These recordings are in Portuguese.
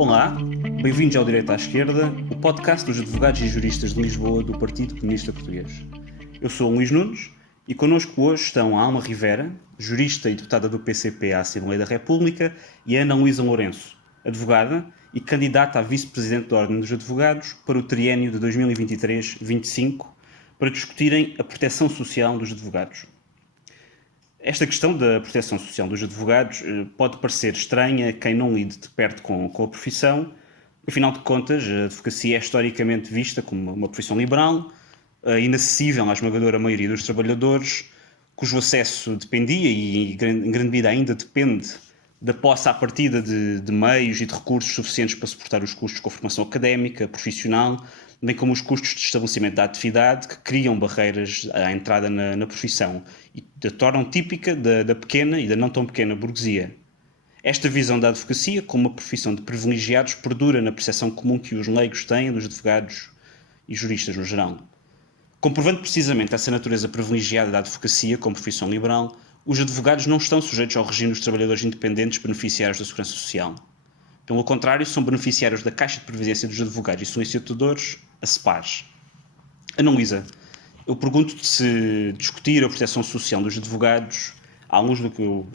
Olá, bem-vindos ao Direito à Esquerda, o podcast dos advogados e juristas de Lisboa do Partido Comunista Português. Eu sou o Luís Nunes e connosco hoje estão a Alma Rivera, jurista e deputada do PCP à Assembleia da República, e a Ana Luísa Lourenço, advogada e candidata a vice-presidente da Ordem dos Advogados para o triênio de 2023-25, para discutirem a proteção social dos advogados. Esta questão da proteção social dos advogados pode parecer estranha a quem não lide de perto com a profissão. Afinal de contas, a advocacia é historicamente vista como uma profissão liberal, inacessível à esmagadora maioria dos trabalhadores, cujo acesso dependia e em grande medida ainda depende da posse à partida de meios e de recursos suficientes para suportar os custos com a formação académica, profissional, bem como os custos de estabelecimento da atividade que criam barreiras à entrada na profissão e a tornam típica da pequena e da não tão pequena burguesia. Esta visão da advocacia, como uma profissão de privilegiados, perdura na percepção comum que os leigos têm dos advogados e juristas no geral. Comprovando precisamente essa natureza privilegiada da advocacia como profissão liberal, os advogados não estão sujeitos ao regime dos trabalhadores independentes beneficiários da Segurança Social. Pelo contrário, são beneficiários da Caixa de Previdência dos Advogados e Solicitadores, a CEPAS. Ana Luísa, eu pergunto-te se discutir a proteção social dos advogados, à luz do que eu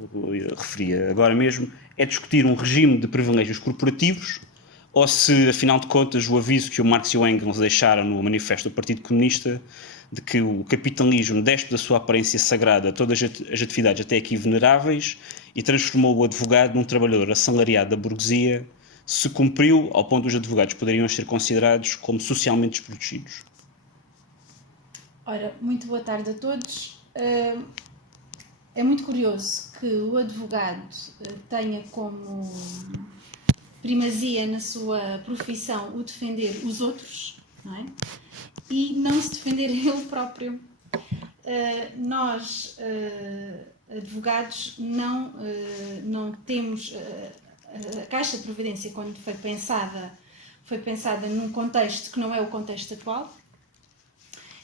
referia agora mesmo, é discutir um regime de privilégios corporativos ou se, afinal de contas, o aviso que o Marx e o Engels deixaram no manifesto do Partido Comunista de que o capitalismo despe da sua aparência sagrada todas as atividades até aqui veneráveis e transformou o advogado num trabalhador assalariado da burguesia, se cumpriu ao ponto dos advogados poderiam ser considerados como socialmente desprotegidos. Ora, muito boa tarde a todos. É muito curioso que o advogado tenha como primazia na sua profissão o defender os outros, não é? E não se defender ele próprio. Nós, advogados, não temos... A Caixa de Previdência, quando foi pensada num contexto que não é o contexto atual,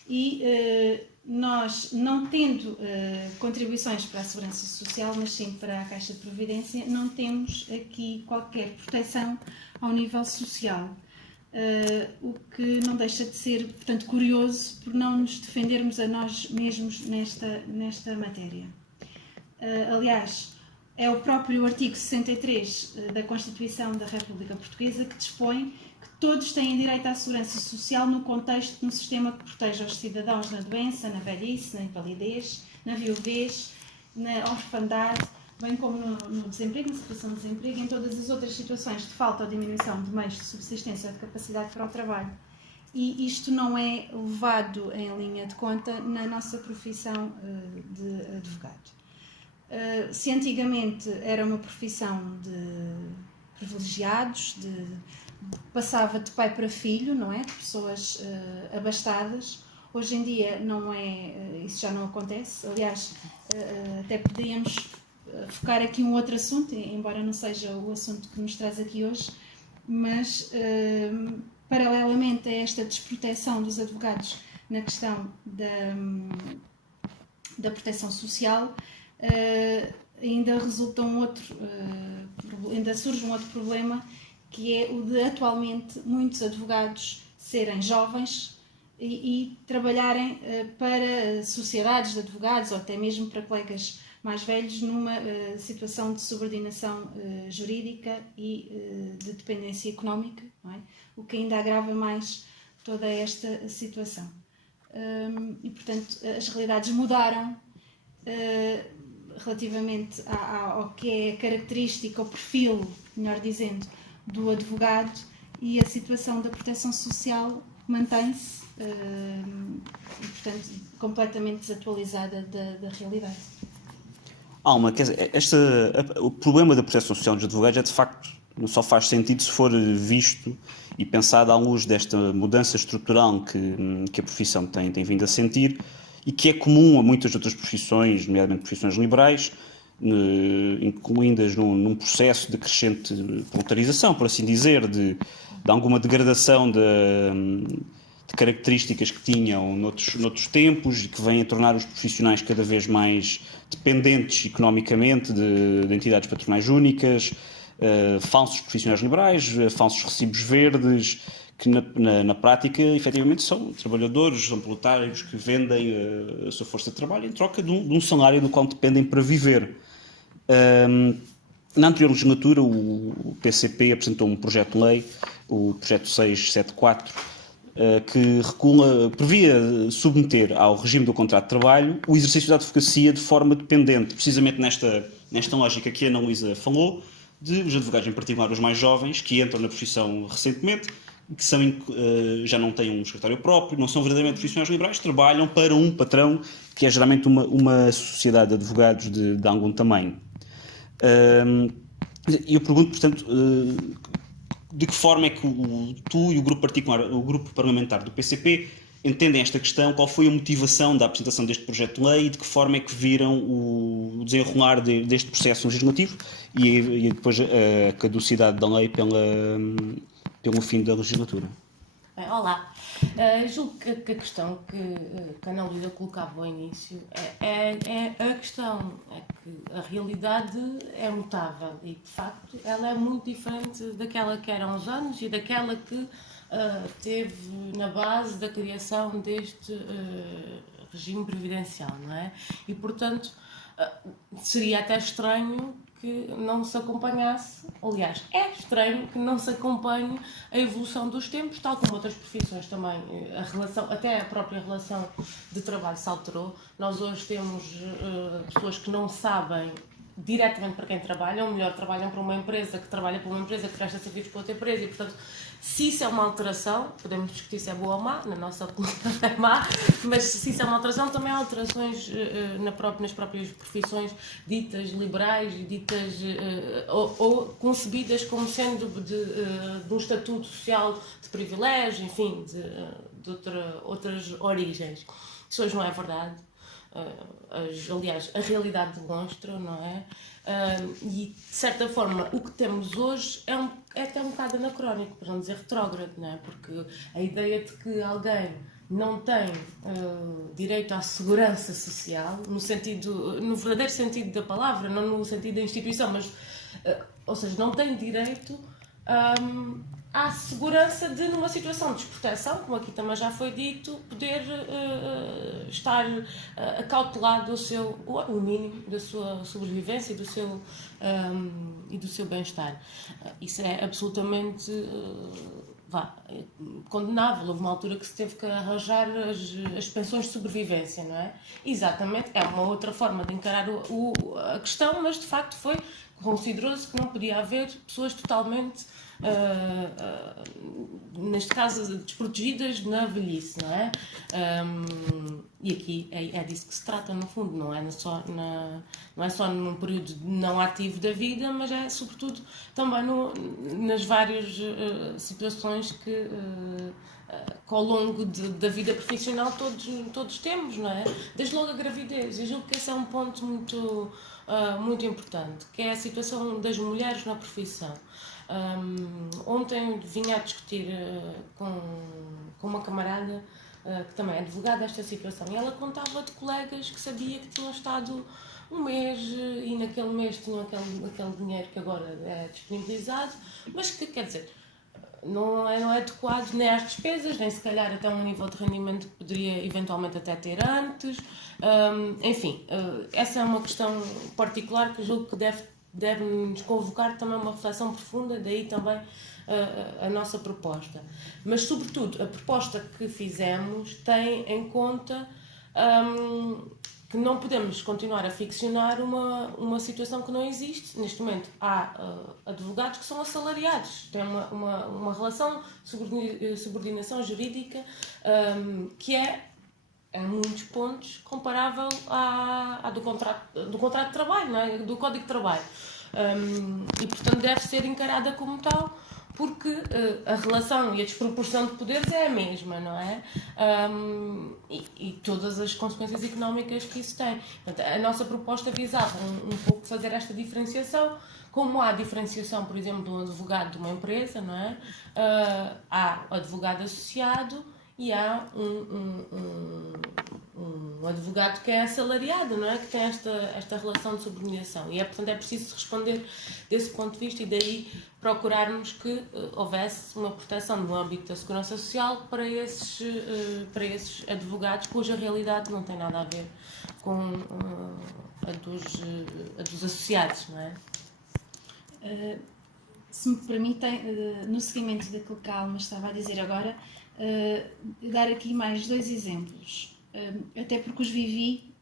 e nós, não tendo contribuições para a Segurança Social, mas sim para a Caixa de Previdência, não temos aqui qualquer proteção ao nível social. O que não deixa de ser, portanto, curioso por não nos defendermos a nós mesmos nesta matéria. Aliás, é o próprio artigo 63 da Constituição da República Portuguesa que dispõe que todos têm direito à segurança social no sistema que proteja os cidadãos na doença, na velhice, na invalidez, na viuvez, na orfandade, bem como no desemprego, na situação de desemprego e em todas as outras situações de falta ou diminuição de meios de subsistência ou de capacidade para o trabalho. E isto não é levado em linha de conta na nossa profissão de advogado. Se antigamente era uma profissão de privilegiados, passava de pai para filho, não é? De pessoas abastadas, hoje em dia não é, isso já não acontece. Aliás, até podíamos focar aqui um outro assunto, embora não seja o assunto que nos traz aqui hoje, mas paralelamente a esta desproteção dos advogados na questão da proteção social, ainda surge um outro problema, que é o de atualmente muitos advogados serem jovens e trabalharem para sociedades de advogados ou até mesmo para colegas mais velhos numa situação de subordinação jurídica e de dependência económica, não é? O que ainda agrava mais toda esta situação. E, portanto, as realidades mudaram relativamente ao que é a característica, o perfil, melhor dizendo, do advogado, e a situação da proteção social mantém-se e, portanto, completamente desatualizada da realidade. Alma, quer dizer, o problema da proteção social dos advogados é, de facto, não só faz sentido se for visto e pensado à luz desta mudança estrutural que a profissão tem vindo a sentir e que é comum a muitas outras profissões, nomeadamente profissões liberais, incluídas num processo de crescente proletarização, por assim dizer, de alguma degradação de características que tinham noutros tempos e que vêm a tornar os profissionais cada vez mais dependentes economicamente de entidades patronais únicas, falsos profissionais liberais, falsos recibos verdes, que na prática, efetivamente, são trabalhadores, são proletários que vendem a sua força de trabalho em troca de um salário do qual dependem para viver. Na anterior legislatura, o PCP apresentou um projeto de lei, o projeto 674, que previa submeter ao regime do contrato de trabalho o exercício da advocacia de forma dependente, precisamente nesta lógica que a Ana Luísa falou, de os advogados, em particular os mais jovens, que entram na profissão recentemente, que já não têm um escritório próprio, não são verdadeiramente profissionais liberais, trabalham para um patrão, que é geralmente uma sociedade de advogados de algum tamanho. Eu pergunto, portanto, de que forma é que tu e o grupo parlamentar do PCP entendem esta questão? Qual foi a motivação da apresentação deste projeto de lei e de que forma é que viram o desenrolar deste processo legislativo e depois a caducidade da lei pelo fim da legislatura? Olá. Julgo que a questão que a Ana Luísa colocava ao início é a questão, é que a realidade é mutável e, de facto, ela é muito diferente daquela que era há uns anos e daquela que teve na base da criação deste regime previdencial, não é? E, portanto, seria até estranho que não se acompanhasse, aliás, é estranho que não se acompanhe a evolução dos tempos, tal como outras profissões também. Até a própria relação de trabalho se alterou. Nós hoje temos pessoas que não sabem diretamente para quem trabalham, ou melhor, trabalham para uma empresa que trabalha para uma empresa que presta serviços para outra empresa e, portanto, se isso é uma alteração, podemos discutir se é boa ou má, na nossa opinião é má, mas se isso é uma alteração, também há alterações nas próprias profissões ditas liberais, ditas ou concebidas como sendo de um estatuto social de privilégio, enfim, de outras origens. Isso hoje não é verdade. Aliás, a realidade demonstra, não é? E, de certa forma, o que temos hoje é até um bocado anacrónico, para não dizer retrógrado, não é? Porque a ideia de que alguém não tem direito à segurança social, no verdadeiro sentido da palavra, não no sentido da instituição, mas, ou seja, não tem direito à segurança de, numa situação de desproteção, como aqui também já foi dito, poder estar acautelado o mínimo da sua sobrevivência e do seu bem-estar. Isso é absolutamente condenável. Houve uma altura que se teve que arranjar as pensões de sobrevivência, não é? Exatamente, é uma outra forma de encarar a questão, mas de facto considerou-se que não podia haver pessoas totalmente neste caso desprotegidas na velhice, não é? E aqui é disso que se trata, no fundo, não é só num período não ativo da vida, mas é sobretudo também nas várias situações que ao longo da vida profissional todos temos, não é? Desde logo a gravidez. Eu julgo que esse é um ponto muito importante, que é a situação das mulheres na profissão. Ontem vinha a discutir com uma camarada que também é advogada esta situação, e ela contava de colegas que sabia que tinham estado um mês e naquele mês tinham aquele dinheiro que agora é disponibilizado, mas que, quer dizer, não é adequado nem às despesas, nem se calhar até um nível de rendimento que poderia eventualmente até ter antes. Enfim, essa é uma questão particular que eu julgo que deve-nos convocar também uma reflexão profunda, daí também a nossa proposta. Mas, sobretudo, a proposta que fizemos tem em conta que não podemos continuar a ficcionar uma situação que não existe. Neste momento há advogados que são assalariados, têm uma relação de subordinação jurídica que é, em muitos pontos, comparável à do contrato de trabalho, não é? Do Código de Trabalho. E, portanto, deve ser encarada como tal, porque a relação e a desproporção de poderes é a mesma, não é? E todas as consequências económicas que isso tem. Portanto, a nossa proposta visava um pouco fazer esta diferenciação, como há a diferenciação, por exemplo, de um advogado de uma empresa, não é? Há advogado associado e há um advogado que é assalariado, não é? Que tem esta relação de subordinação. E portanto, é preciso responder desse ponto de vista e daí procurarmos que houvesse uma proteção no âmbito da segurança social para esses advogados cuja realidade não tem nada a ver com a dos associados, não é? Se me permitem, no seguimento daquilo que a Alma estava a dizer agora, dar aqui mais 2 exemplos. Até porque os vivi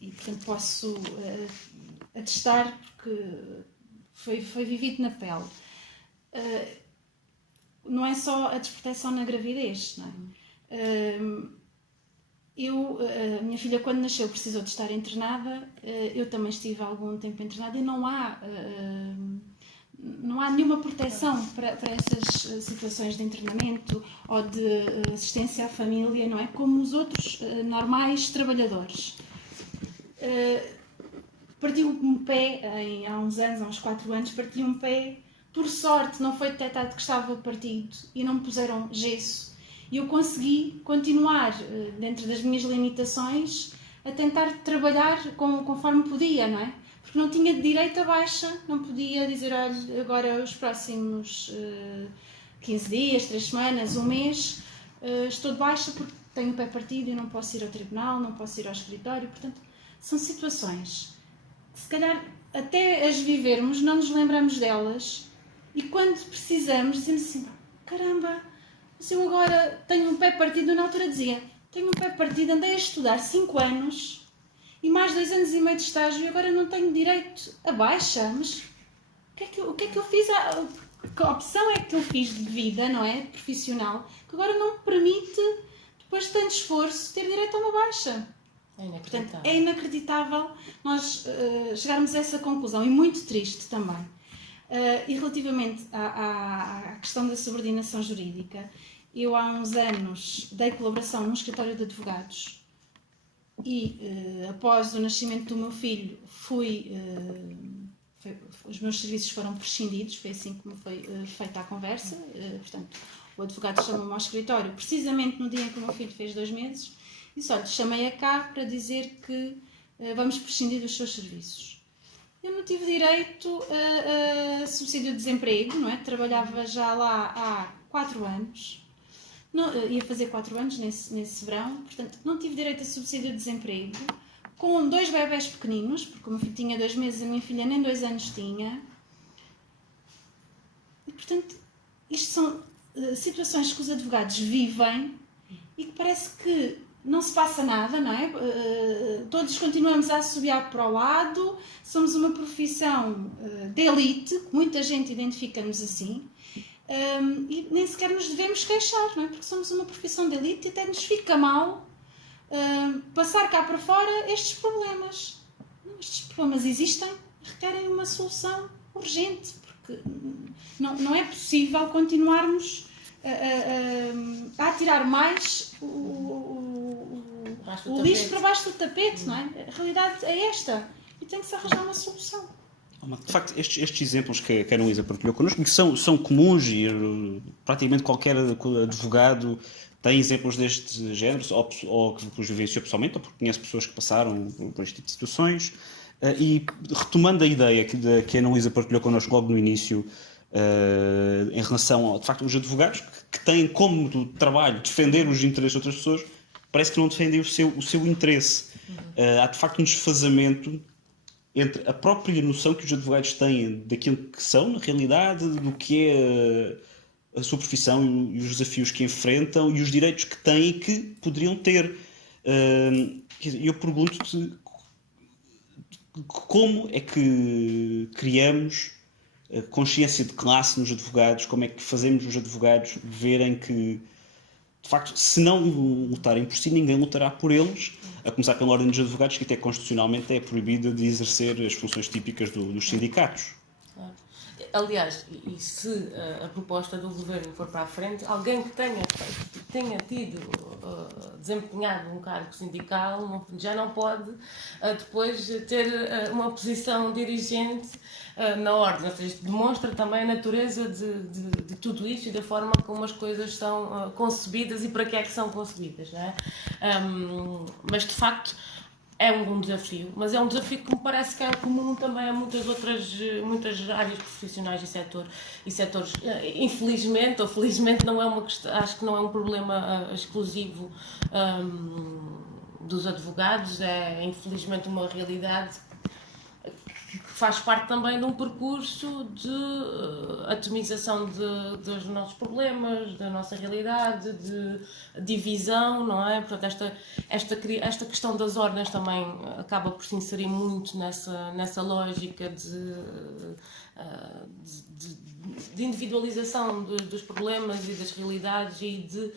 e, portanto, posso atestar porque foi vivido na pele. Não é só a desproteção na gravidez, não é? A minha filha, quando nasceu, precisou de estar internada. Eu também estive algum tempo internada e não há nenhuma proteção para essas situações de internamento ou de assistência à família, não é? Como os outros normais trabalhadores. Partiu um pé, há uns anos, há uns 4 anos, partiu um pé. Por sorte, não foi detectado que estava partido e não me puseram gesso. E eu consegui continuar, dentro das minhas limitações, a tentar trabalhar conforme podia, não é? Porque não tinha direito a baixa, não podia dizer, olha, agora os próximos 15 dias, 3 semanas, um mês, estou de baixa porque tenho o pé partido e não posso ir ao tribunal, não posso ir ao escritório. Portanto, são situações que, se calhar, até as vivermos, não nos lembramos delas e quando precisamos, dizemos assim, caramba, se eu agora tenho um pé partido, na altura dizia, tenho um pé partido, andei a estudar 5 anos e mais 2 anos e meio de estágio e agora não tenho direito a baixa, mas o que é que eu fiz? Que opção é que eu fiz de vida, não é? Profissional, que agora não me permite, depois de tanto esforço, ter direito a uma baixa. É inacreditável. Portanto, é inacreditável nós chegarmos a essa conclusão e muito triste também. E relativamente à questão da subordinação jurídica, eu há uns anos dei colaboração num escritório de advogados e após o nascimento do meu filho os meus serviços foram prescindidos, foi assim como foi feita a conversa. Portanto, o advogado chamou-me ao escritório precisamente no dia em que o meu filho fez 2 meses e disse, olha, chamei-a cá para dizer que vamos prescindir dos seus serviços. Eu não tive direito a subsídio de desemprego, não é? Trabalhava já lá há 4 anos, ia fazer 4 anos nesse verão, portanto não tive direito a subsídio de desemprego, com 2 bebés pequeninos, porque o meu filho tinha 2 meses, a minha filha nem 2 anos tinha. E portanto, isto são situações que os advogados vivem e que parece que não se passa nada, não é? Todos continuamos a assobiar para o lado, somos uma profissão de elite, muita gente identifica-nos assim, e nem sequer nos devemos queixar, não é? Porque somos uma profissão de elite e até nos fica mal passar cá para fora estes problemas. Estes problemas existem, requerem uma solução urgente, porque não é possível continuarmos a atirar mais o lixo para baixo do tapete, não é? A realidade é esta e tem que se arranjar uma solução. De facto, estes exemplos que a Ana Luísa partilhou connosco, que são comuns e praticamente qualquer advogado tem exemplos deste género, ou que os vivenciou pessoalmente, ou porque conhece pessoas que passaram por este tipo de situações. E retomando a ideia que a Ana Luísa partilhou connosco logo no início, em relação de facto, aos advogados que têm como trabalho defender os interesses de outras pessoas, parece que não defendem o seu interesse. Há de facto um desfazamento entre a própria noção que os advogados têm daquilo que são, na realidade, do que é a sua profissão e os desafios que enfrentam e os direitos que têm e que poderiam ter. Eu pergunto-te como é que criamos consciência de classe nos advogados, como é que fazemos os advogados verem que, de facto, se não lutarem por si, ninguém lutará por eles, a começar pela ordem dos advogados, que até constitucionalmente é proibida de exercer as funções típicas dos sindicatos. aliás, e se a proposta do governo for para a frente, alguém que tenha tido, desempenhado um cargo sindical, já não pode depois ter uma posição dirigente na ordem. Ou seja, isto demonstra também a natureza de tudo isto e da forma como as coisas são concebidas e para que é que são concebidas, não é? Mas de facto é um desafio, mas é um desafio que me parece que é comum também a muitas áreas profissionais e setores. Infelizmente ou felizmente não é uma questão, acho que não é um problema exclusivo dos advogados, é infelizmente uma realidade que faz parte também de um percurso de atomização dos nossos problemas, da nossa realidade, de divisão, não é? Portanto, esta questão das ordens também acaba por se inserir muito nessa lógica de individualização dos problemas e das realidades e de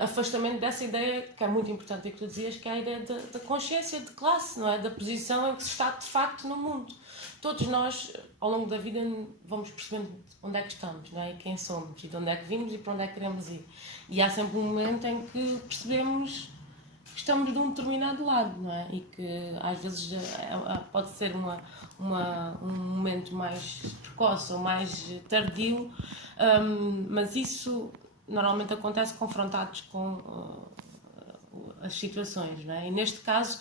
afastamento dessa ideia, que é muito importante, é que tu dizias, que é a ideia da consciência de classe, não é? Da posição em que se está de facto no mundo. Todos nós, ao longo da vida, vamos percebendo onde é que estamos, não é? E quem somos, e de onde é que vimos e para onde é que queremos ir. E há sempre um momento em que percebemos que estamos de um determinado lado, não é? E que às vezes pode ser um momento mais precoce ou mais tardio, mas isso normalmente acontece confrontados com as situações, não é? E neste caso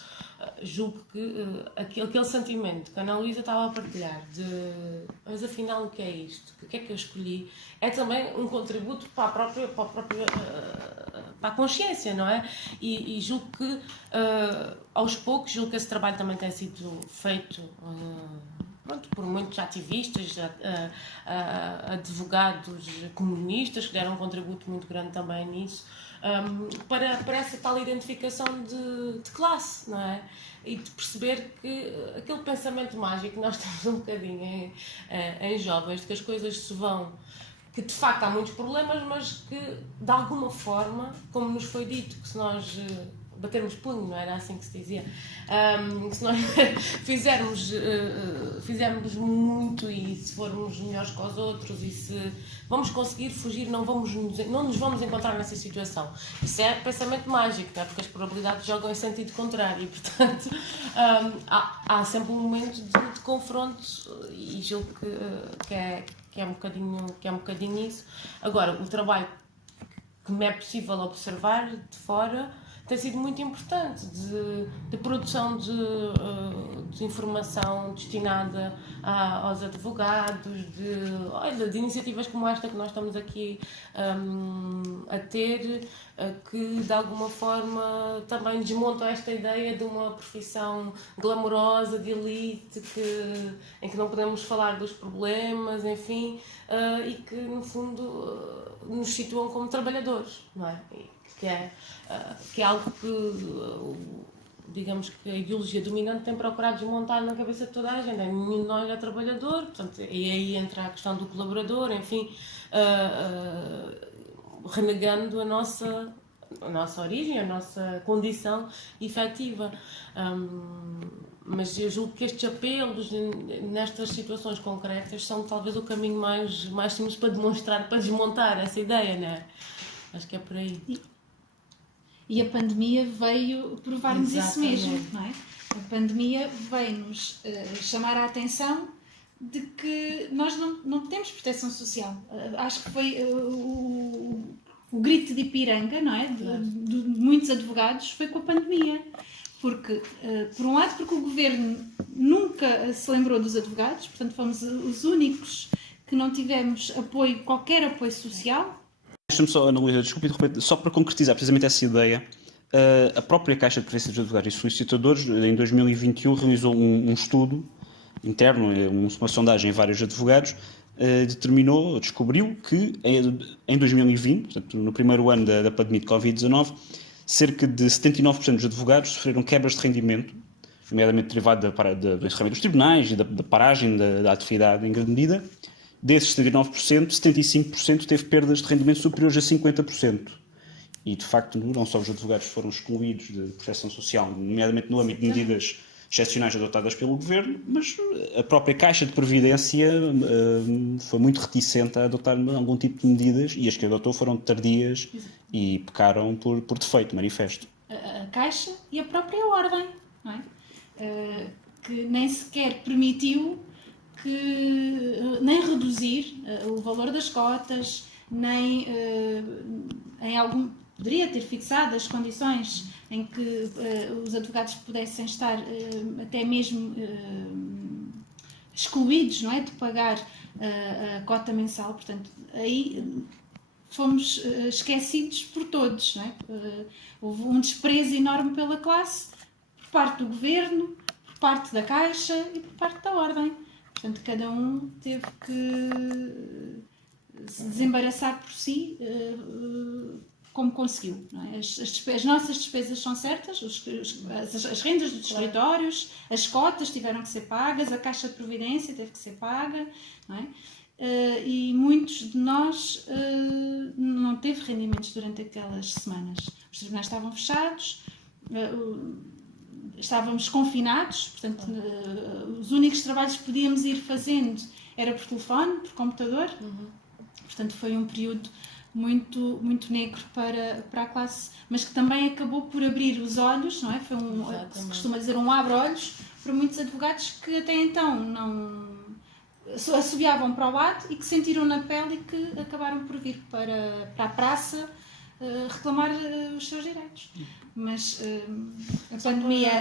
julgo que aquele sentimento que a Ana Luísa estava a partilhar mas afinal o que é isto? O que é que eu escolhi? É também um contributo para a consciência, não é? E julgo que aos poucos, julgo que esse trabalho também tem sido feito por muitos ativistas, advogados comunistas que deram um contributo muito grande também nisso, para essa tal identificação de classe, não é? E de perceber que aquele pensamento mágico que nós temos um bocadinho em jovens, de que as coisas se vão, que de facto há muitos problemas, mas que de alguma forma, como nos foi dito, que se nós batermos punho, não era assim que se dizia, se nós fizermos muito e se formos melhores que os outros e se vamos conseguir fugir, não nos vamos encontrar nessa situação. Isso é pensamento mágico, não é? Porque as probabilidades jogam em sentido contrário e, portanto, há sempre um momento de confronto e julgo que é um bocadinho isso. Agora, o trabalho que me é possível observar de fora tem sido muito importante, de produção de informação destinada aos advogados, de iniciativas como esta que nós estamos aqui a ter, que de alguma forma também desmontam esta ideia de uma profissão glamourosa, de elite, em que não podemos falar dos problemas, enfim, e que no fundo nos situam como trabalhadores, não é? Que é algo que, digamos que a ideologia dominante tem procurado desmontar na cabeça de toda a gente. Nenhum de nós é trabalhador, portanto, e aí entra a questão do colaborador, enfim, renegando a nossa origem, a nossa condição efetiva. Mas eu julgo que estes apelos nestas situações concretas são talvez o caminho mais simples para desmontar essa ideia, não é? Acho que é por aí. E a pandemia veio provar-nos isso mesmo, não é? A pandemia veio-nos chamar a atenção de que nós não temos proteção social. Acho que foi o grito de Ipiranga, não é? De muitos advogados, foi com a pandemia. Porque, por um lado, porque o governo nunca se lembrou dos advogados, portanto fomos os únicos que não tivemos qualquer apoio social. Deixa-me só, Ana Luísa, desculpe interromper, só para concretizar precisamente essa ideia, a própria Caixa de Preferência dos Advogados e Solicitadores, em 2021, realizou um estudo interno, uma sondagem em vários advogados, descobriu que em 2020, portanto, no primeiro ano da pandemia de Covid-19, cerca de 79% dos advogados sofreram quebras de rendimento, nomeadamente derivado do encerramento dos tribunais e da paragem da atividade em grande medida. Desses 79%, 75% teve perdas de rendimento superiores a 50%. E, de facto, não só os advogados foram excluídos de proteção social, nomeadamente no âmbito de medidas excepcionais adotadas pelo Governo, mas a própria Caixa de Previdência foi muito reticente a adotar algum tipo de medidas, e as que adotou foram tardias e pecaram por defeito manifesto. A Caixa e a própria Ordem, não é? Que nem sequer permitiu nem reduzir o valor das cotas, nem poderia ter fixado as condições em que os advogados pudessem estar até mesmo excluídos, não é, de pagar a cota mensal. Portanto, aí fomos esquecidos por todos, não é? Houve um desprezo enorme pela classe, por parte do Governo, por parte da Caixa e por parte da Ordem. Portanto, cada um teve que se desembaraçar por si como conseguiu. Não é? As nossas despesas são certas, as rendas dos territórios, as cotas tiveram que ser pagas, a Caixa de Previdência teve que ser paga, não é? E muitos de nós não teve rendimentos durante aquelas semanas. Os tribunais estavam fechados, estávamos confinados, portanto, os únicos trabalhos que podíamos ir fazendo era por telefone, por computador. Portanto, foi um período muito, muito negro para a classe, mas que também acabou por abrir os olhos, não é? Foi se costuma dizer, um abre-olhos para muitos advogados que até então não assobiavam para o lado e que sentiram na pele e que acabaram por vir para a praça reclamar os seus direitos. Mas a pandemia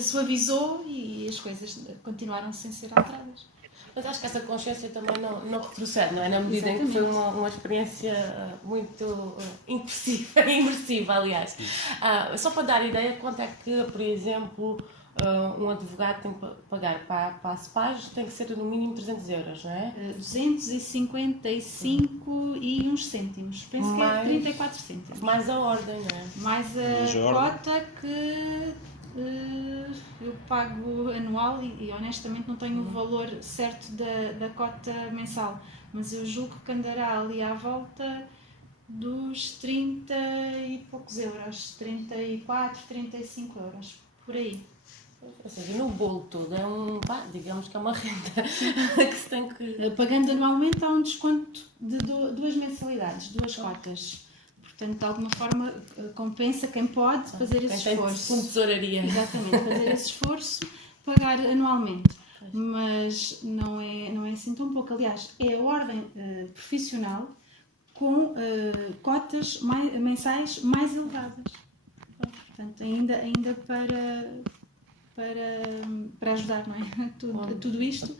suavizou e as coisas continuaram sem ser alteradas. Mas acho que essa consciência também não retrocede, não é? Na medida em que foi uma experiência muito imersiva, aliás. Só para dar ideia, quanto é que, por exemplo, um advogado tem que pagar para a CEPAG, tem que ser no mínimo 300 euros, não é? 255 e uns cêntimos. Penso que é 34 cêntimos. Mais a ordem, não é? Mais a cota que eu pago anual e honestamente não tenho o valor certo da cota mensal, mas eu julgo que andará ali à volta dos 30 e poucos euros, 34, 35 euros, por aí. Ou seja, no bolo todo é digamos que é uma renda que se tem que... Pagando anualmente há um desconto de 2 mensalidades, 2 cotas. Portanto, de alguma forma, compensa quem pode fazer esse esforço. Quem tem tesouraria. Exatamente, fazer esse esforço, pagar anualmente. Mas não é assim tão pouco. Aliás, é a ordem profissional com cotas mensais mais elevadas. Portanto, ainda para ajudar, não é? Tudo isto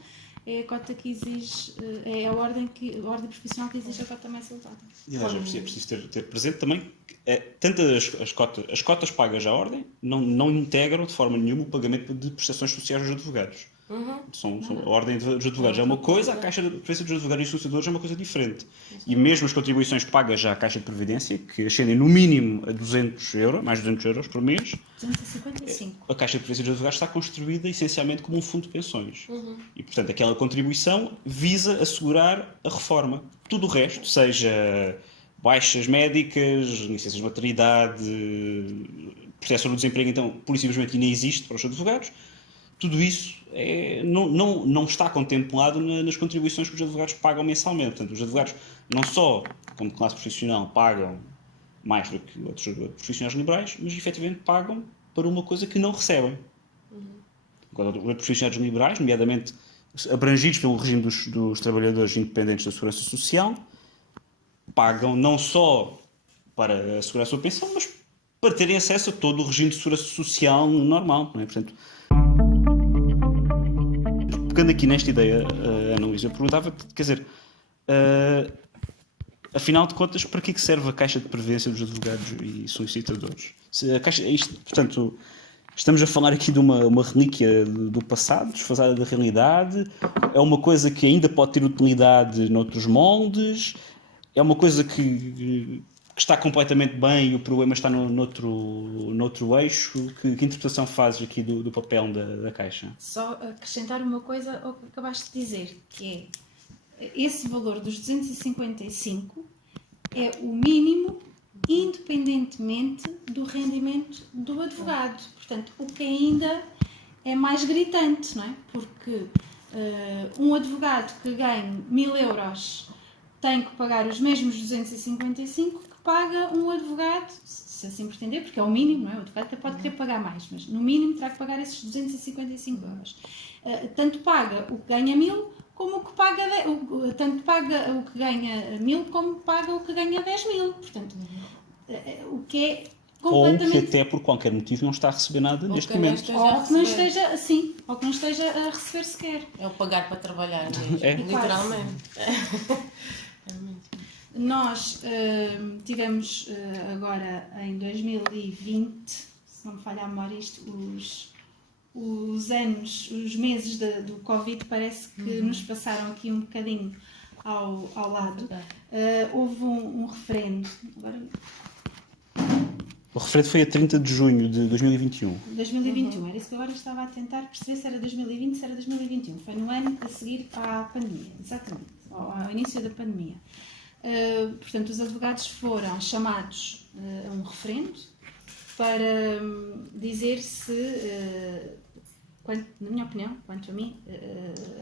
é a cota que exige, é a ordem profissional que exige a cota mais elevada. E aliás, é preciso ter presente também que tanto as cotas pagas à ordem não integram de forma nenhuma o pagamento de prestações sociais aos advogados. A ordem dos advogados é uma coisa, a Caixa de Previdência dos Advogados e Associadores é uma coisa diferente. E mesmo as contribuições pagas já à Caixa de Previdência, que ascendem no mínimo a 200 euros, mais 200 euros por mês, 255. a Caixa de Previdência dos Advogados está construída essencialmente como um fundo de pensões. E, portanto, aquela contribuição visa assegurar a reforma. Tudo o resto, seja baixas médicas, licenças de maternidade, proteção do desemprego, então, pura e simplesmente nem existe para os advogados. Tudo isso não está contemplado nas contribuições que os advogados pagam mensalmente. Portanto, os advogados não só, como classe profissional, pagam mais do que outros profissionais liberais, mas efetivamente pagam para uma coisa que não recebem. Os profissionais liberais, nomeadamente abrangidos pelo regime dos trabalhadores independentes da Segurança Social, pagam não só para assegurar a sua pensão, mas para terem acesso a todo o regime de segurança social normal. Não é? Portanto, pegando aqui nesta ideia, Ana Luísa, eu perguntava-te, quer dizer, afinal de contas, para que serve a Caixa de Previdência dos Advogados e Solicitadores? Portanto, estamos a falar aqui de uma relíquia do passado, desfasada da realidade, é uma coisa que ainda pode ter utilidade noutros moldes, é uma coisa que está completamente bem e o problema está noutro eixo. Que interpretação fazes aqui do papel da Caixa? Só acrescentar uma coisa ao que acabaste de dizer, que é esse valor dos 255 é o mínimo independentemente do rendimento do advogado. Portanto, o que ainda é mais gritante, não é? Porque um advogado que ganhe 1.000 euros tem que pagar os mesmos 255 que paga um advogado, se assim pretender, porque é o mínimo, não é? O advogado até pode querer pagar mais, mas no mínimo terá que pagar esses 255 euros. Tanto paga o que ganha 1.000, como o que paga, tanto paga o que ganha 1.000, como paga o que ganha 10.000. Portanto, o que é completamente... Ou que até por qualquer motivo não está a receber nada neste momento. Ou que não esteja assim, ou que não esteja a receber sequer. É o pagar para trabalhar mesmo, É. literalmente. Nós tivemos agora em 2020, se não me falha a memória isto, os meses do Covid parece que nos passaram aqui um bocadinho ao lado. Houve um referendo. Agora, O referendo foi a 30 de junho de 2021. 2021, era isso que eu agora estava a tentar perceber se era 2020, se era 2021. Foi no ano a seguir à pandemia, exatamente, ao início da pandemia. Portanto, os advogados foram chamados a um referendo para dizer se, na minha opinião, quanto a mim,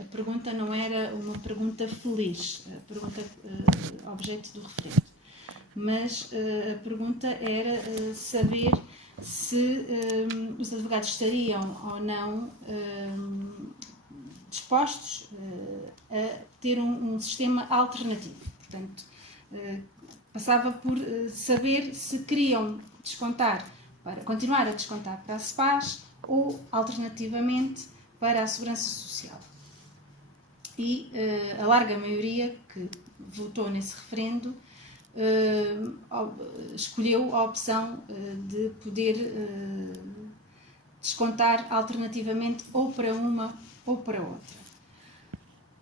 a pergunta não era uma pergunta feliz, a pergunta objeto do referendo, mas a pergunta era saber se os advogados estariam ou não dispostos a ter um sistema alternativo. Portanto, passava por saber se queriam continuar a descontar para a SEPAS ou, alternativamente, para a Segurança Social. E a larga maioria que votou nesse referendo escolheu a opção de poder descontar alternativamente ou para uma ou para outra.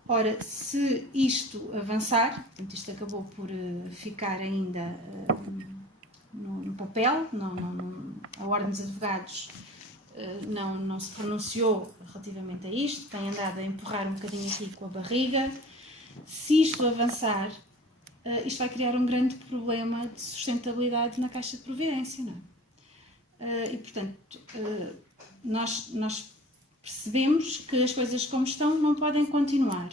Ora, se isto avançar, portanto, isto acabou por ficar ainda no papel, a Ordem dos Advogados não se pronunciou relativamente a isto, tem andado a empurrar um bocadinho aqui com a barriga. Se isto avançar, isto vai criar um grande problema de sustentabilidade na Caixa de Providência, não é? E, portanto, nós percebemos que as coisas como estão não podem continuar,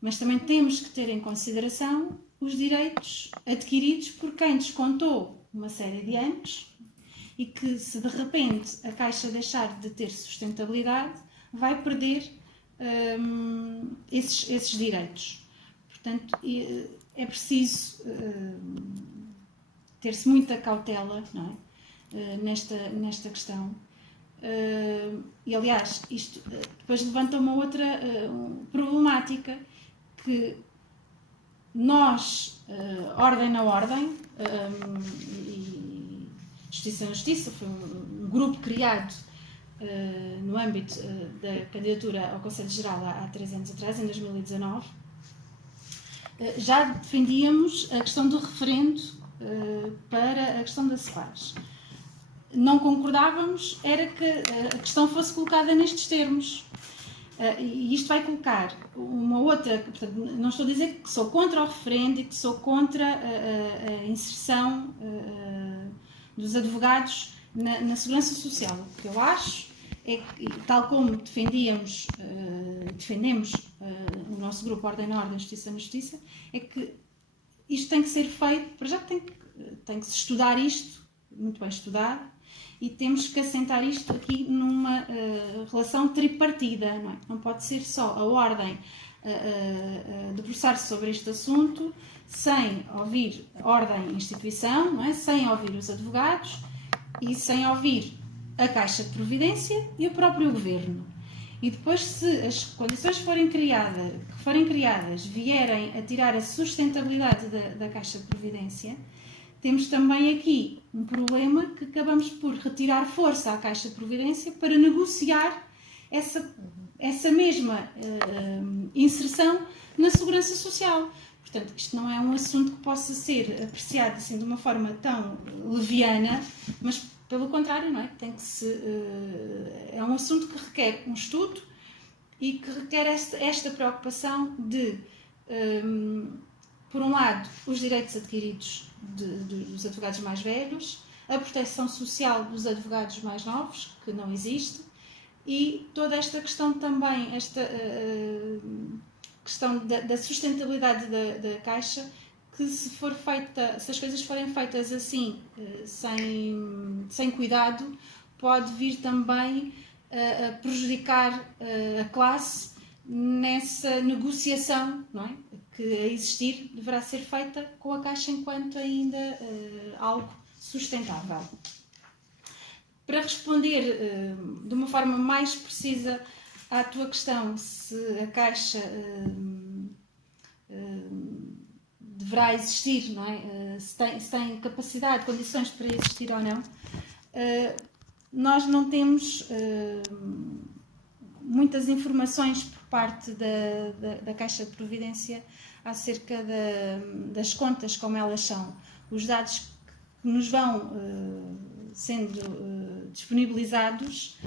mas também temos que ter em consideração os direitos adquiridos por quem descontou uma série de anos e que, se de repente a Caixa deixar de ter sustentabilidade, vai perder esses direitos. Portanto, é preciso ter-se muita cautela, não é? Nesta questão. E, aliás, isto depois levanta uma outra problemática, que nós, Ordem na Ordem, e Justiça na Justiça, foi um grupo criado no âmbito da candidatura ao Conselho Geral há 3 anos atrás, em 2019, já defendíamos a questão do referendo para a questão da SEPAS. Não concordávamos era que a questão fosse colocada nestes termos. E isto vai colocar uma outra... Portanto, não estou a dizer que sou contra o referendo e que sou contra a inserção dos advogados na Segurança Social. O que eu acho é que, tal como defendemos no nosso grupo Ordem na Ordem, Justiça na Justiça, é que isto tem que ser feito, para já tem que se estudar isto, muito bem estudado, e temos que assentar isto aqui numa relação tripartida, não é? Não pode ser só a Ordem debruçar-se sobre este assunto sem ouvir a Ordem instituição, não é? Sem ouvir os advogados e sem ouvir a Caixa de Providência e o próprio Governo. E depois, se as condições que forem criadas vierem a tirar a sustentabilidade da Caixa de Providência, temos também aqui um problema que acabamos por retirar força à Caixa de Providência para negociar essa mesma inserção na Segurança Social. Portanto, isto não é um assunto que possa ser apreciado assim de uma forma tão leviana, mas pelo contrário, não é? É um assunto que requer um estudo e que requer esta preocupação de, por um lado, os direitos adquiridos dos advogados mais velhos, a proteção social dos advogados mais novos, que não existe, e toda esta questão também, esta questão da sustentabilidade da Caixa, que se as coisas forem feitas assim, sem cuidado, pode vir também a prejudicar a classe nessa negociação, não é? Que a existir deverá ser feita com a Caixa enquanto ainda algo sustentável. Para responder de uma forma mais precisa à tua questão, se a Caixa deverá existir, não é? Se tem capacidade, condições para existir ou não, nós não temos muitas informações por parte da Caixa de Providência acerca das contas, como elas são. Os dados que nos vão sendo disponibilizados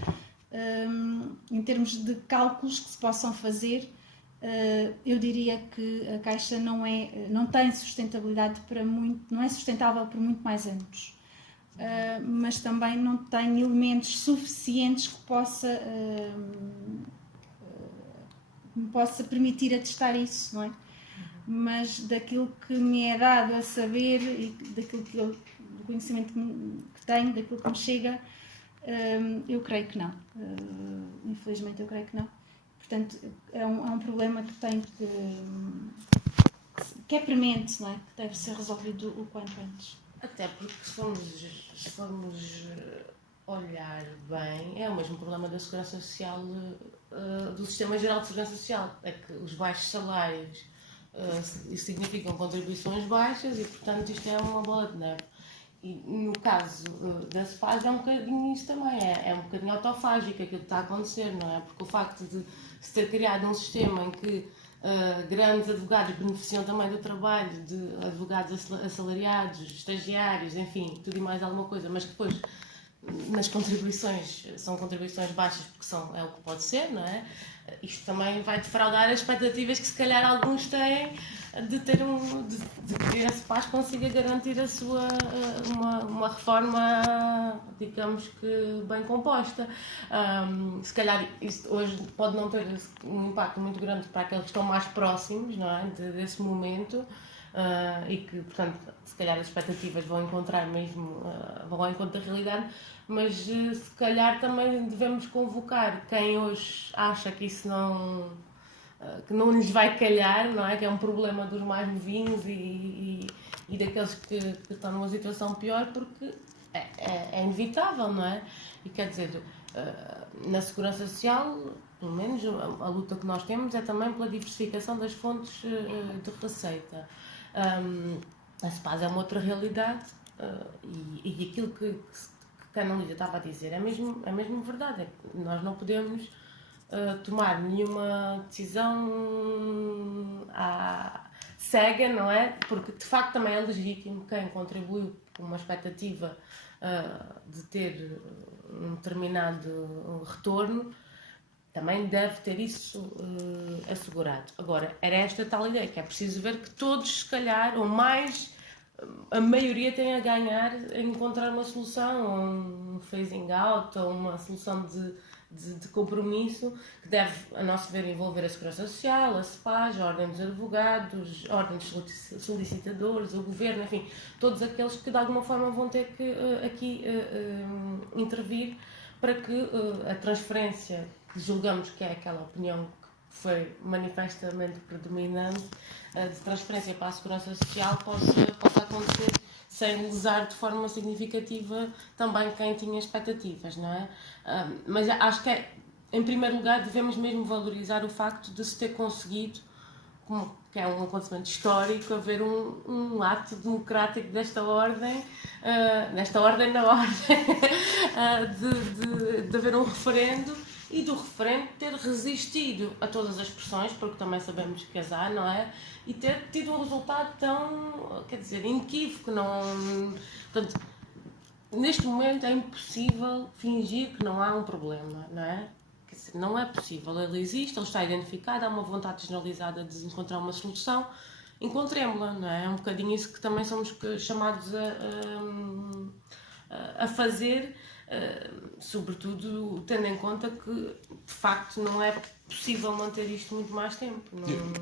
em termos de cálculos que se possam fazer, eu diria que a Caixa não tem sustentabilidade não é sustentável por muito mais anos. Mas também não tem elementos suficientes que me possa permitir atestar isso, não é? Mas daquilo que me é dado a saber e do conhecimento que tenho, daquilo que me chega, eu creio que não. Infelizmente eu creio que não. Portanto, é um problema que é premente, não é? Que deve ser resolvido o quanto antes. Até porque se formos olhar bem, é o mesmo problema da segurança social, do Sistema Geral de Segurança Social. É que os baixos salários isso significam contribuições baixas e, portanto, isto é uma bola de neve. E no caso da CEPAS é um bocadinho isso também, é um bocadinho autofágico aquilo que está a acontecer, não é? Porque o facto de se ter criado um sistema em que grandes advogados beneficiam também do trabalho de advogados assalariados, estagiários, enfim, tudo e mais alguma coisa, mas que depois nas contribuições são contribuições baixas porque é o que pode ser, não é? Isto também vai defraudar as expectativas que se calhar alguns têm de que a CEPAS consiga garantir a sua uma reforma, digamos que bem composta. Se calhar isso hoje pode não ter um impacto muito grande para aqueles que estão mais próximos, não é? Desse momento. E que, portanto, se calhar as expectativas vão encontrar mesmo, vão ao encontro da realidade, mas se calhar também devemos convocar quem hoje acha que isso que não lhes vai calhar, não é? Que é um problema dos mais novinhos e daqueles que estão numa situação pior, porque é inevitável, não é? E quer dizer, na segurança social, pelo menos a luta que nós temos é também pela diversificação das fontes de receita. A CEPAS é uma outra realidade e aquilo que a Ana Lídia estava a dizer é mesmo verdade. Nós não podemos tomar nenhuma decisão cega, não é? Porque de facto também é legítimo quem contribuiu com uma expectativa de ter um determinado retorno também deve ter isso assegurado. Agora, era esta tal ideia, que é preciso ver que todos, se calhar, ou mais, a maioria tem a ganhar em encontrar uma solução, ou um phasing out, ou uma solução de compromisso, que deve, a nosso ver, envolver a Segurança Social, a CEPAS, a Ordem dos Advogados, a Ordem dos Solicitadores, o Governo, enfim, todos aqueles que de alguma forma vão ter que aqui intervir para que a transferência que julgamos que é aquela opinião que foi manifestamente predominante de transferência para a Segurança Social possa acontecer sem lesar de forma significativa também quem tinha expectativas, não é? Mas acho que em primeiro lugar devemos mesmo valorizar o facto de se ter conseguido, que é um acontecimento histórico, haver um ato democrático desta ordem, de haver um referendo e do referendo ter resistido a todas as pressões, porque também sabemos que as há, não é? E ter tido um resultado tão, quer dizer, inequívoco, não... Portanto, neste momento é impossível fingir que não há um problema, não é? Quer dizer, não é possível, ele existe, ele está identificado, há uma vontade generalizada de encontrar uma solução, encontremos-la, não é? É um bocadinho isso que também somos chamados a fazer, sobretudo tendo em conta que de facto não é possível manter isto muito mais tempo.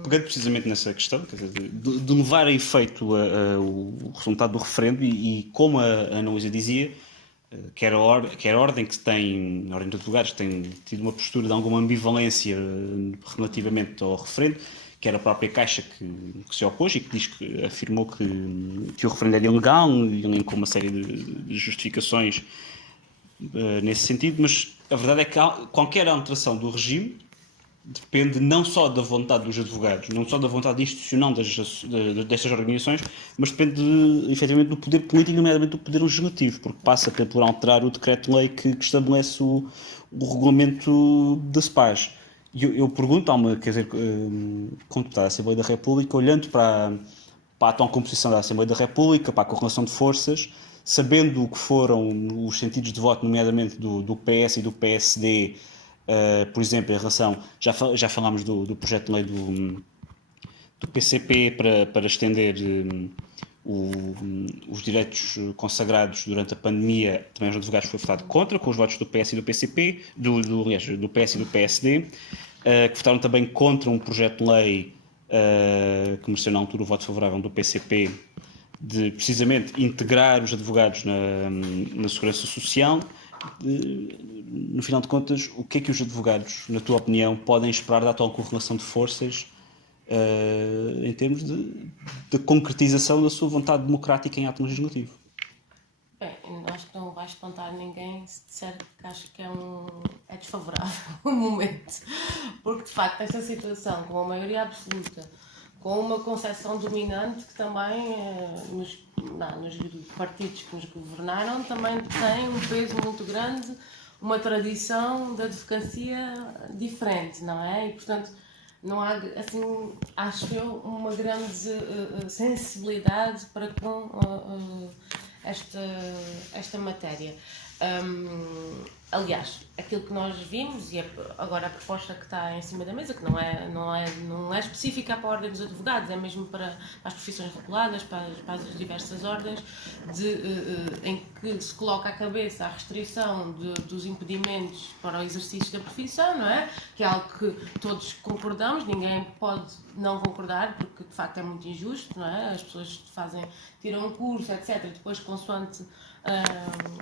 Pegando precisamente nessa questão, quer dizer, de levar a efeito o resultado do referendo e como a Ana Luísa dizia, quer a ordem que tem, a ordem dos advogados, que tem tido uma postura de alguma ambivalência relativamente ao referendo, quer a própria Caixa que se opôs e que afirmou que o referendo era ilegal e elencou uma série de justificações nesse sentido, mas a verdade é que qualquer alteração do regime depende não só da vontade dos advogados, não só da vontade institucional destas organizações, mas depende efetivamente do poder político, nomeadamente do poder legislativo, porque passa por alterar o decreto-lei que estabelece o regulamento das PAs. Eu pergunto, quer dizer, como deputado da Assembleia da República, olhando para a atual composição da Assembleia da República, para a correlação de forças, sabendo o que foram os sentidos de voto, nomeadamente do PS e do PSD, por exemplo, em relação, já falámos do projeto de lei do PCP para estender os direitos consagrados durante a pandemia, também os advogados foi votado contra, com os votos do PS e do PCP, do PS e do PSD, que votaram também contra um projeto de lei que mereceu na altura o voto favorável do PCP, de precisamente integrar os advogados na segurança social. No final de contas, o que é que os advogados, na tua opinião, podem esperar da atual correlação de forças em termos de concretização da sua vontade democrática em ato legislativo? Bem, acho que não vai espantar ninguém se disser que acho que é desfavorável o momento, porque de facto esta situação com a maioria absoluta, com uma concepção dominante que também nos partidos que nos governaram também tem um peso muito grande, uma tradição de advocacia diferente, não é? E portanto não há, assim, acho eu, uma grande sensibilidade para com esta matéria. Aliás, aquilo que nós vimos, e agora a proposta que está em cima da mesa, que não é específica para a Ordem dos Advogados, é mesmo para as profissões reguladas, para as diversas ordens, em que se coloca à cabeça a restrição dos impedimentos para o exercício da profissão, não é? Que é algo que todos concordamos, ninguém pode não concordar, porque de facto é muito injusto, não é? As pessoas tiram um curso, etc., e depois, consoante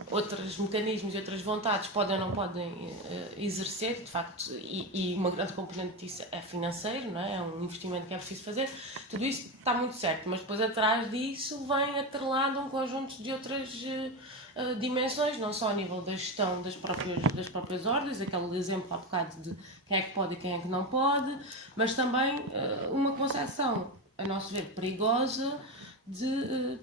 outros mecanismos e outras vontades, podem ou não podem exercer, de facto, e uma grande componente disso é financeiro, não é? É um investimento que é preciso fazer. Tudo isso está muito certo, mas depois atrás disso vem atrelado um conjunto de outras dimensões, não só a nível da gestão das próprias ordens, aquele exemplo há bocado de quem é que pode e quem é que não pode, mas também uma concepção, a nosso ver, perigosa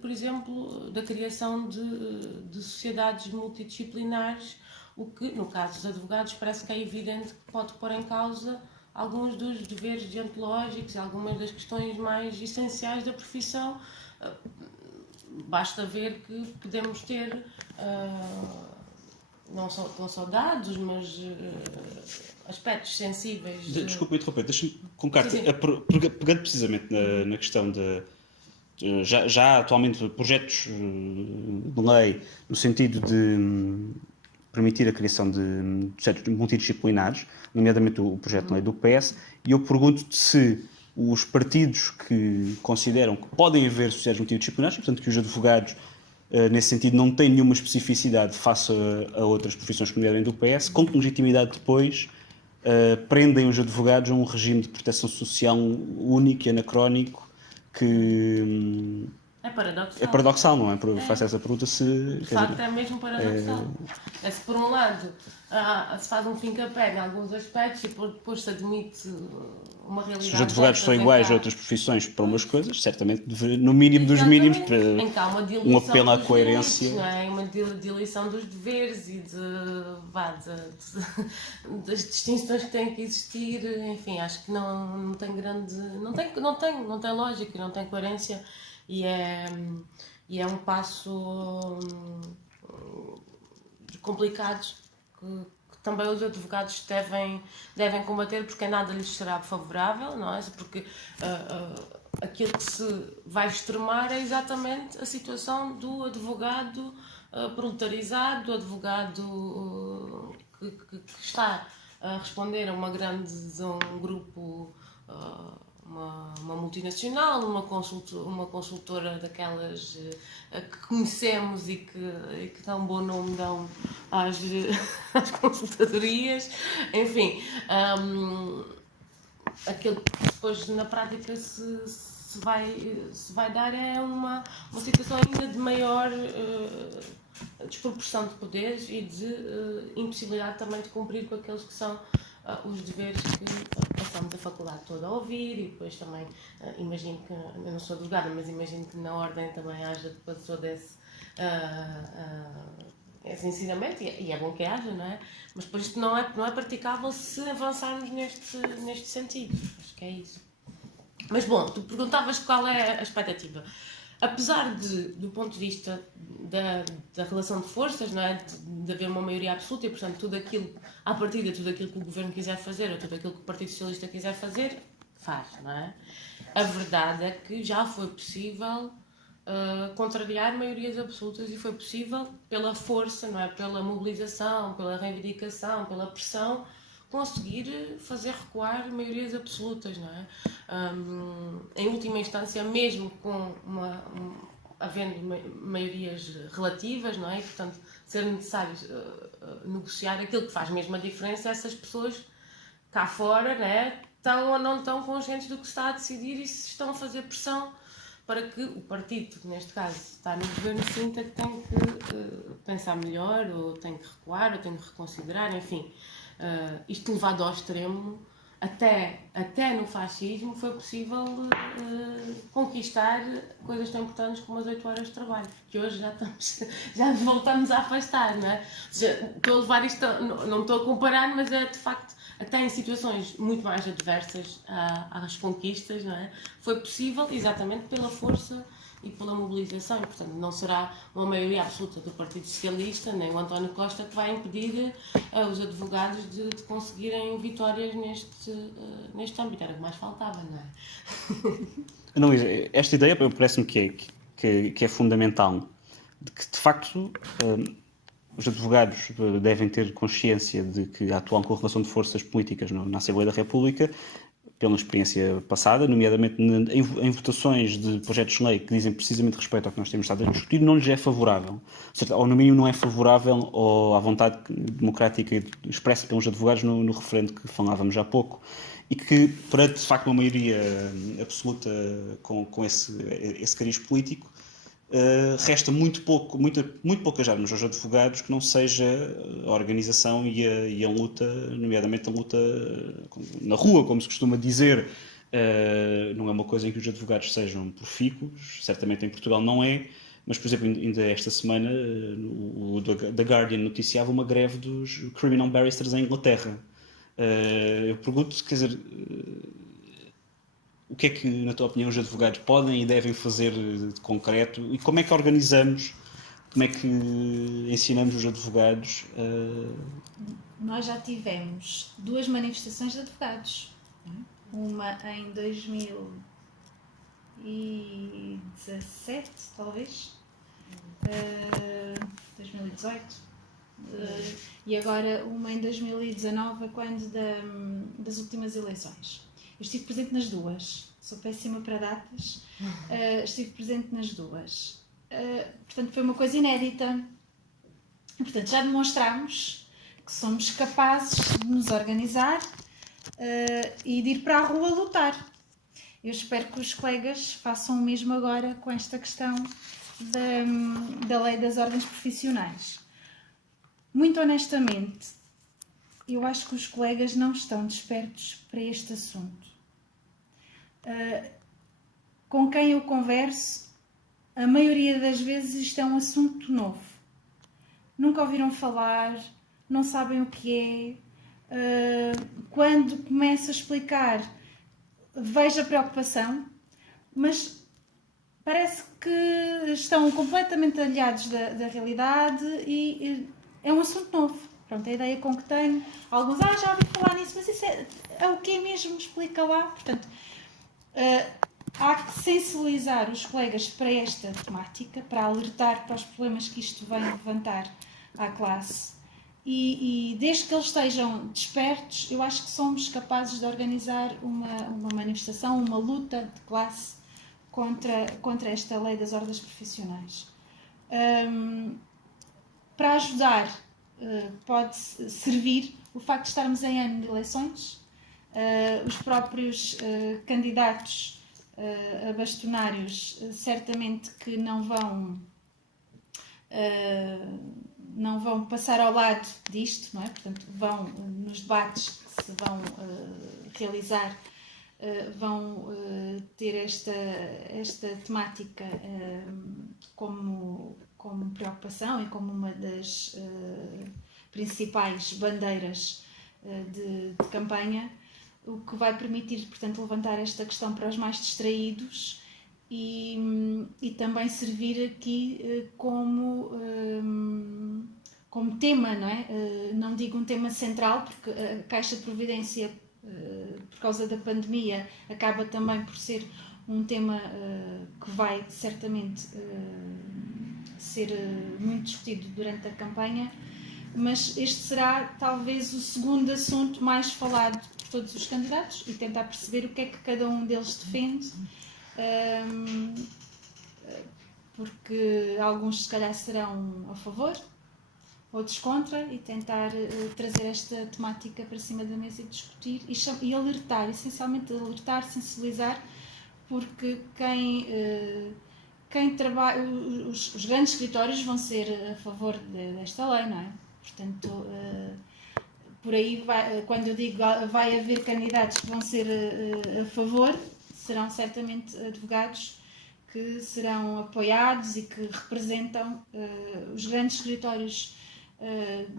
por exemplo, da criação de sociedades multidisciplinares, o que, no caso dos advogados, parece que é evidente que pode pôr em causa alguns dos deveres deontológicos e algumas das questões mais essenciais da profissão. Basta ver que podemos ter, não só dados, mas aspectos sensíveis. Desculpa interromper, deixa-me colocar-te, pegando precisamente na questão de já atualmente projetos de lei no sentido de permitir a criação de projetos multidisciplinares, nomeadamente o projeto de lei do PS, e eu pergunto-te se os partidos que consideram que podem haver sociedades multidisciplinares, portanto que os advogados nesse sentido não têm nenhuma especificidade face a outras profissões, nomeadamente do PS, com que legitimidade depois prendem os advogados a um regime de proteção social único e anacrónico que é paradoxal. É paradoxal, não é? Faço essa pergunta se... De facto, é mesmo paradoxal. Se por um lado se faz um fim-capé em alguns aspectos e depois se admite uma realidade... Se os advogados são iguais a outras profissões para umas coisas, certamente, no mínimo dos mínimos, um apelo à coerência... Limites, não é? Uma diluição dos deveres e das distinções que têm que existir. Enfim, acho que não tem grande... Não tem lógica, não tem coerência. E é um passo complicado que também os advogados devem combater, porque nada lhes será favorável, não é? Porque aquilo que se vai extremar é exatamente a situação do advogado proletarizado, do advogado que está a responder a um grupo, uma multinacional, uma consultora daquelas que conhecemos e que tão bom nome dão às consultadorias, enfim, aquilo que depois na prática se vai dar é uma situação ainda de maior desproporção de poderes e de impossibilidade também de cumprir com aqueles que são os deveres que passamos a faculdade toda a ouvir. E depois também imagino que, eu não sou advogada, mas imagino que na ordem também haja depois todo esse ensinamento, e é bom que haja, não é? Mas depois isto não é praticável se avançarmos neste sentido. Acho que é isso. Mas bom, tu perguntavas qual é a expectativa. Apesar do ponto de vista da relação de forças, não é? De haver uma maioria absoluta e, portanto, tudo aquilo, à partida, tudo aquilo que o governo quiser fazer ou tudo aquilo que o Partido Socialista quiser fazer, faz, não é? A verdade é que já foi possível contrariar maiorias absolutas e foi possível pela força, não é? Pela mobilização, pela reivindicação, pela pressão, conseguir fazer recuar maiorias absolutas, não é? Em última instância, mesmo com havendo maiorias relativas, não é? E, portanto, ser necessário negociar aquilo que faz mesmo a diferença, essas pessoas cá fora, não é? Estão ou não estão conscientes do que se está a decidir e se estão a fazer pressão para que o partido, que neste caso está no governo, sinta que tem que pensar melhor, ou tem que recuar, ou tem que reconsiderar, enfim. Isto levado ao extremo, até no fascismo foi possível conquistar coisas tão importantes como as 8 horas de trabalho, que hoje já voltamos a afastar, não é? Ou seja, estou a levar isto, não estou a comparar, mas é de facto, até em situações muito mais adversas às conquistas, não é? Foi possível exatamente pela força e pela mobilização, e, portanto, não será uma maioria absoluta do Partido Socialista, nem o António Costa, que vai impedir os advogados de conseguirem vitórias neste âmbito. Era o que mais faltava, não é? Não, esta ideia parece-me que é fundamental, de que, de facto, os advogados devem ter consciência de que a atual correlação de forças políticas na Assembleia da República, pela experiência passada, nomeadamente em votações de projetos de lei que dizem precisamente respeito ao que nós temos estado a discutir, não lhes é favorável. Ou no mínimo não é favorável à vontade democrática expressa pelos advogados no referendo que falávamos há pouco. E que, perante de facto uma maioria absoluta com esse cariz político, resta muito poucas armas aos advogados que não seja a organização e a luta, nomeadamente a luta na rua, como se costuma dizer. Não é uma coisa em que os advogados sejam profícuos, certamente em Portugal não é, mas, por exemplo, ainda esta semana o The Guardian noticiava uma greve dos criminal barristers em Inglaterra. Eu pergunto, quer dizer, o que é que, na tua opinião, os advogados podem e devem fazer de concreto e como é que organizamos, como é que ensinamos os advogados Nós já tivemos 2 manifestações de advogados. Uma em 2017, talvez, 2018, e agora uma em 2019, quando das últimas eleições. Eu estive presente nas duas, sou péssima para datas, estive presente nas duas. Portanto, foi uma coisa inédita. Portanto, já demonstramos que somos capazes de nos organizar e de ir para a rua lutar. Eu espero que os colegas façam o mesmo agora com esta questão da lei das ordens profissionais. Muito honestamente, eu acho que os colegas não estão despertos para este assunto. Com quem eu converso, a maioria das vezes isto é um assunto novo. Nunca ouviram falar, não sabem o que é. Quando começo a explicar, vejo a preocupação, mas parece que estão completamente alheados da realidade e é um assunto novo. Pronto, a ideia com que tenho, alguns, já ouvi falar nisso, mas isso é o que é mesmo? Explica lá. Portanto, há que sensibilizar os colegas para esta temática, para alertar para os problemas que isto vem levantar à classe. E desde que eles estejam despertos, eu acho que somos capazes de organizar uma manifestação, uma luta de classe contra esta lei das ordens profissionais. Para ajudar, pode servir o facto de estarmos em ano de eleições. Os próprios candidatos a bastonários certamente que não vão passar ao lado disto, não é? Portanto, vão nos debates que se vão realizar, vão ter esta temática como preocupação e como uma das principais bandeiras de campanha, o que vai permitir, portanto, levantar esta questão para os mais distraídos e também servir aqui como tema, não é? Não digo um tema central, porque a Caixa de Providência, por causa da pandemia, acaba também por ser um tema que vai certamente ser muito discutido durante a campanha, mas este será talvez o segundo assunto mais falado por todos os candidatos e tentar perceber o que é que cada um deles defende, porque alguns se calhar serão a favor, outros contra, e tentar trazer esta temática para cima da mesa e discutir e alertar, essencialmente alertar, sensibilizar, porque quem trabalha, os grandes escritórios vão ser a favor desta lei, não é? Portanto, por aí, quando eu digo vai haver candidatos que vão ser a favor, serão certamente advogados que serão apoiados e que representam os grandes escritórios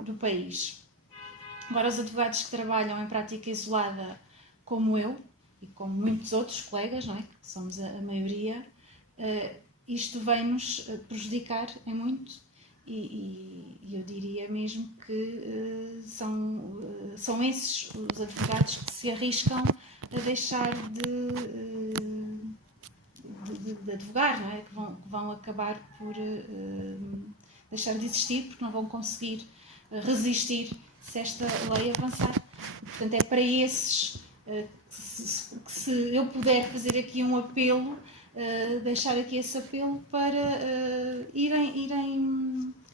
do país. Agora, os advogados que trabalham em prática isolada, como eu e como muitos outros colegas, não é? Que somos a maioria, isto vem-nos prejudicar em muito. E eu diria mesmo que são esses os advogados que se arriscam a deixar de advogar, não é? Que vão acabar por deixar de existir, porque não vão conseguir resistir se esta lei avançar. Portanto, é para esses que se eu puder fazer aqui um apelo, deixar aqui esse apelo para irem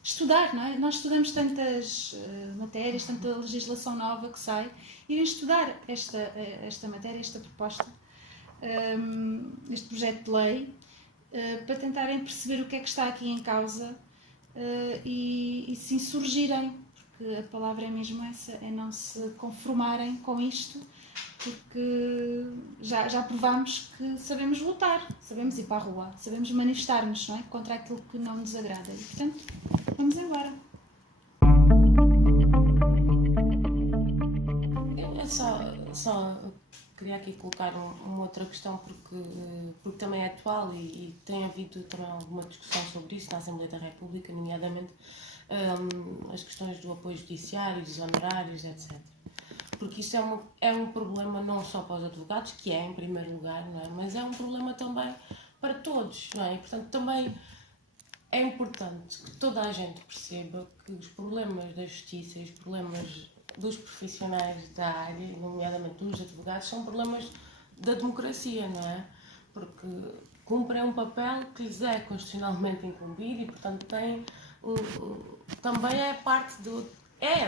estudar, não é? Nós estudamos tantas matérias, tanta legislação nova que sai, irem estudar esta matéria, esta proposta, este projeto de lei, para tentarem perceber o que é que está aqui em causa e se insurgirem, porque a palavra é mesmo essa, é não se conformarem com isto, porque já provámos que sabemos lutar, sabemos ir para a rua, sabemos manifestar-nos, não é? Contra aquilo que não nos agrada. E, portanto, vamos embora. Eu só queria aqui colocar uma outra questão, porque também é atual e tem havido também alguma discussão sobre isso na Assembleia da República, nomeadamente as questões do apoio judiciário, dos honorários, etc. Porque isso é um problema não só para os advogados, que é em primeiro lugar, não é? Mas é um problema também para todos, não é? E, portanto, também é importante que toda a gente perceba que os problemas da justiça e os problemas dos profissionais da área, nomeadamente dos advogados, são problemas da democracia, não é? Porque cumprem um papel que lhes é constitucionalmente incumbido e, portanto, também é parte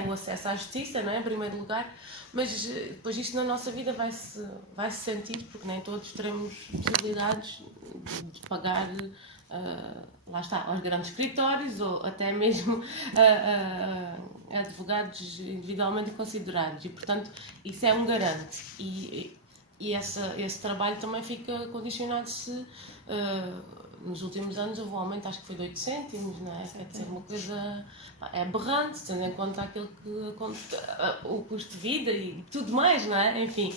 o acesso à justiça, não é? Em primeiro lugar, mas depois isto na nossa vida vai-se sentir, porque nem todos teremos possibilidades de pagar, lá está, aos grandes escritórios ou até mesmo advogados individualmente considerados e, portanto, isso é um garante e esse trabalho também fica condicionado se nos últimos anos houve um aumento, acho que foi de 8 cêntimos, não é? Quer dizer, uma coisa é aberrante, tendo em conta aquilo o custo de vida e tudo mais, não é? Enfim.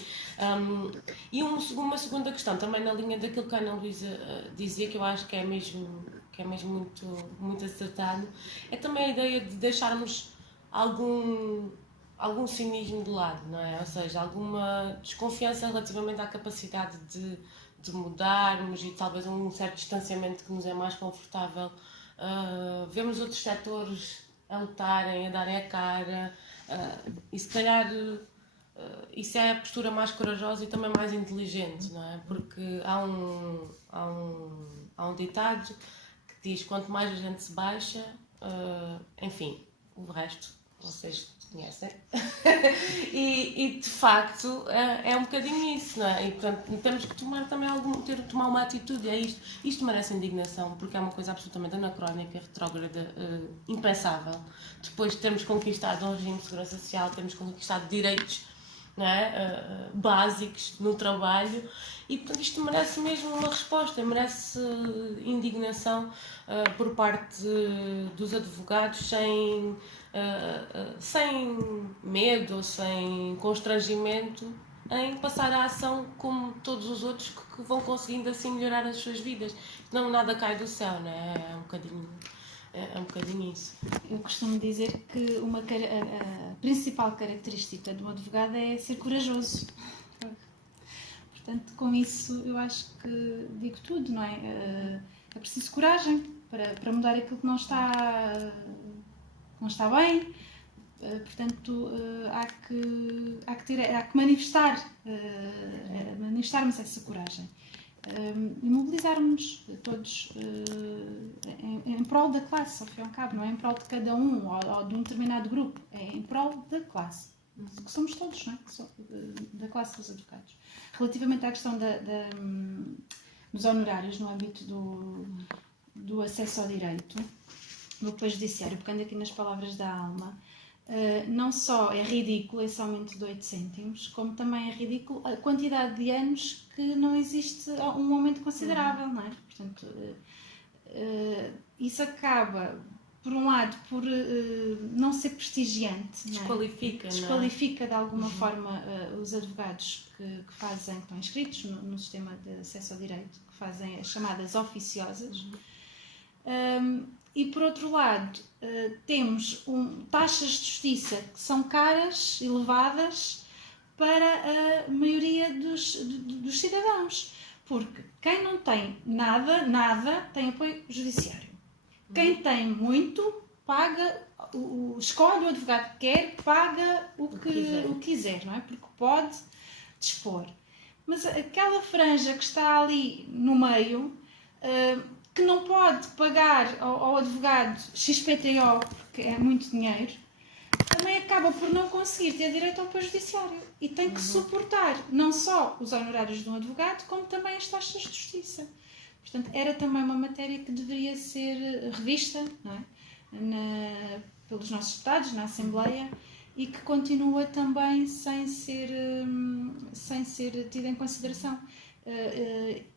E uma segunda questão, também na linha daquilo que a Ana Luísa dizia, que eu acho que é mesmo muito, muito acertado, é também a ideia de deixarmos algum algum cinismo de lado, não é? Ou seja, alguma desconfiança relativamente à capacidade de mudarmos e talvez um certo distanciamento que nos é mais confortável. Vemos outros setores a lutarem, a darem a cara, e se calhar isso é a postura mais corajosa e também mais inteligente, não é? Porque há um ditado que diz: quanto mais a gente se baixa, enfim, o resto vocês conhecem. e de facto é um bocadinho isso, não é? E portanto temos que tomar também tomar uma atitude, é isto. Isto merece indignação, porque é uma coisa absolutamente anacrónica, retrógrada, impensável. Depois de termos conquistado um regime de segurança social, termos conquistado direitos, não é? Básicos no trabalho, e portanto isto merece mesmo uma resposta, merece indignação por parte dos advogados, sem medo ou sem constrangimento, em passar a ação como todos os outros que vão conseguindo assim melhorar as suas vidas. Não, nada cai do céu, não é? É um bocadinho isso. Eu costumo dizer que a principal característica de um advogado é ser corajoso. Portanto, com isso eu acho que digo tudo, não é? É preciso coragem para mudar aquilo que não está bem. Portanto, há que manifestarmos essa coragem. E mobilizarmos todos em prol da classe, ao fim e ao cabo, não é em prol de cada um ou de um determinado grupo, é em prol da classe, que somos todos, não é? Da classe dos advogados. Relativamente à questão dos honorários no âmbito do acesso ao direito, do apoio judiciário, pegando aqui nas palavras da Alma, não só é ridículo esse aumento de 8 cêntimos, como também é ridículo a quantidade de anos que não existe um aumento considerável, não é? Portanto, isso acaba, por um lado, por não ser prestigiante, desqualifica de alguma forma os advogados que estão inscritos no sistema de acesso ao direito, que fazem as chamadas oficiosas. E por outro lado, temos taxas de justiça que são caras, elevadas, para a maioria dos cidadãos. Porque quem não tem nada tem apoio judiciário. Quem tem muito, paga, escolhe o advogado que quer, paga o que quiser, não é? Porque pode dispor. Mas aquela franja que está ali no meio, que não pode pagar ao advogado XPTO, porque é muito dinheiro, também acaba por não conseguir ter direito ao apoio judiciário e tem que suportar não só os honorários de um advogado, como também as taxas de justiça. Portanto, era também uma matéria que deveria ser revista, não é? Pelos nossos deputados, na Assembleia, e que continua também sem ser tida em consideração.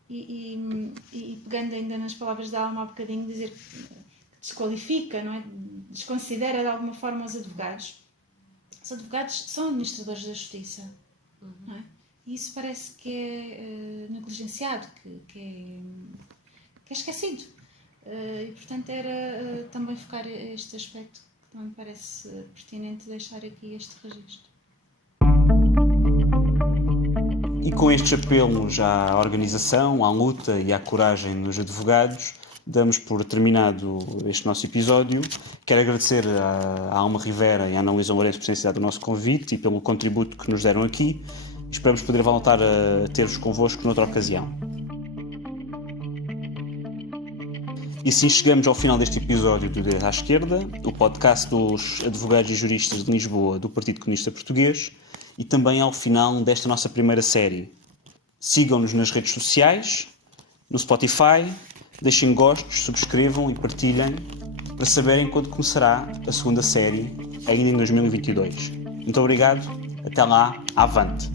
E pegando ainda nas palavras da Alma há bocadinho, dizer que desqualifica, não é? Desconsidera de alguma forma os advogados. Os advogados são administradores da justiça, não é? E isso parece que é negligenciado, que é esquecido. E portanto era também focar este aspecto, que também me parece pertinente deixar aqui este registro. E com estes apelos à organização, à luta e à coragem dos advogados, damos por terminado este nosso episódio. Quero agradecer à Alma Rivera e à Ana Luísa Lourenço por terem aceitado o nosso convite e pelo contributo que nos deram aqui. Esperamos poder voltar a ter-vos convosco noutra ocasião. E assim chegamos ao final deste episódio do Direito à Esquerda, o podcast dos advogados e juristas de Lisboa do Partido Comunista Português, e também ao final desta nossa primeira série. Sigam-nos nas redes sociais, no Spotify, deixem gostos, subscrevam e partilhem para saberem quando começará a segunda série, ainda em 2022. Muito obrigado, até lá, avante!